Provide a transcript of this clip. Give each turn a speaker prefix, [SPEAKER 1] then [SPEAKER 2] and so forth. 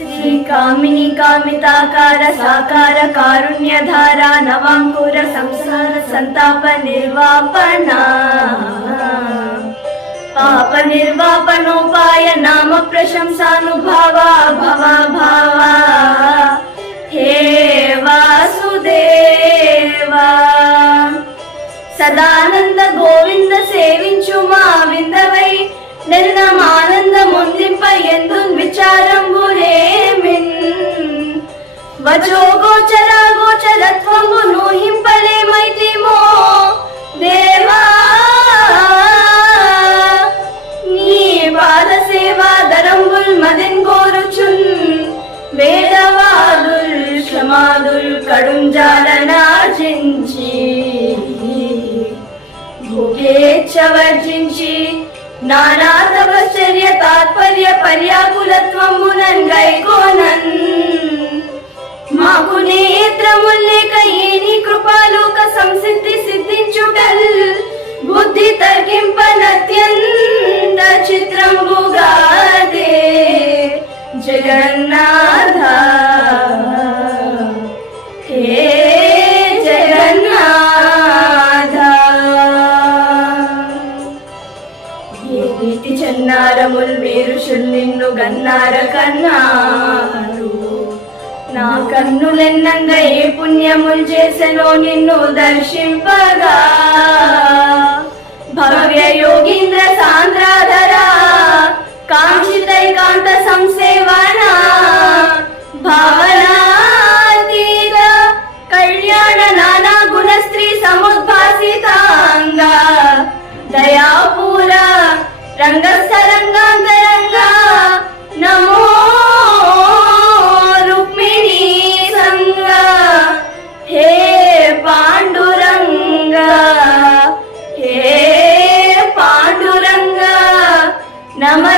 [SPEAKER 1] శ్రీకామిని కామితాకార సాకార కారుణ్యధార నవాంకుర సంసార సంతాప నిర్వాపణ పాప నిర్వాపణోపాయ నామ ప్రశంసానుభావ భవ భావ హే వాసుదేవా సదానంద గోవింద సేవించు మా విందవై నిర్ణమానంద ముందింప ఎందు విచారంబు వచో గోచర గోచరత్వము నూహింపలేమైతిమో దేవా నీ పాద సేవా దరంబుల్ మదిన్ గోరుచున్ వేదవాదుల్ క్షమాదుల్ కడుంజాలనార్జించి భూకేచ్ఛవర్జించి నానా తపశ్చర్య తాత్పర్య పర్యాకులత్వమునన్ గైకోనన్. జగన్నాథ. హే జగన్నాథ. ఏ నీతి చెన్నారముల్ మీరు నిన్ను గన్నార కన్నారు నా కన్నులెన్నంగా ఏ పుణ్యముల్ చేసెనో నిన్ను దర్శింపగా దయాపూర రంగస్థరంగాంతరంగా నమో రుక్మిణీ సంగ. హే పాండురంగ హే పాండురంగ నమస్తే నమస్తే